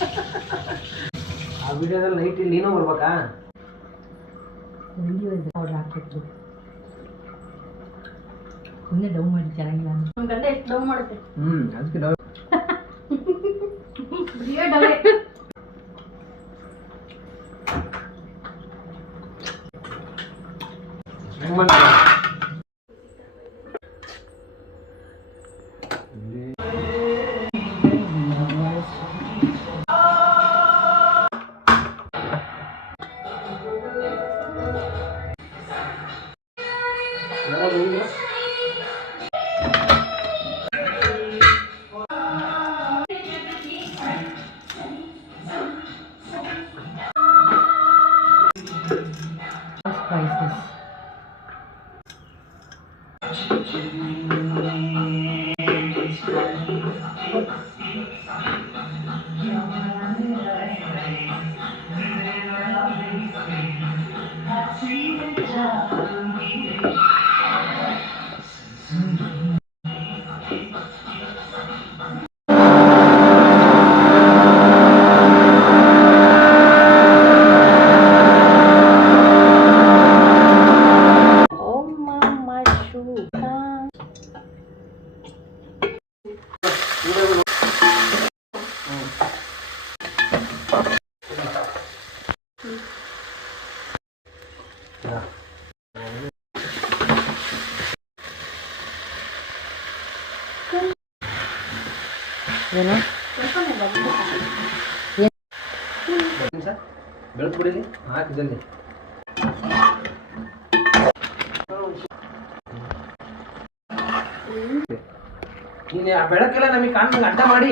ಆ ವಿಡಿಯೋದಲ್ಲಿ ನೈಟ್ ಇಲ್ಲಿ ನೀನು ಬರ್ಬೇಕಾ? ಆರ್ಡರ್ ಹಾಕ್ಬೇಕು. ಸುಮ್ಮನೆ ಡೌ ಮಾಡಿ ಚೆನ್ನಾಗಿಲ್ಲ ನಮ್ಮ ಗಂಡ ಎಷ್ಟು ಡೌ ಮಾಡುತ್ತೆ. ಅದಕ್ಕೆ ಡೌ ಡೌ spices. ಏನು ಬೆಳೆದ್ಬಿಡಿ ಹಾಕಿ ಜಲ್ದಿ. ನೀನು ಆ ಬೆಳಕೆಲ್ಲ ನಮಗೆ ಕಾಣ್ದಂಗೆ ಅಡ್ಡ ಮಾಡಿ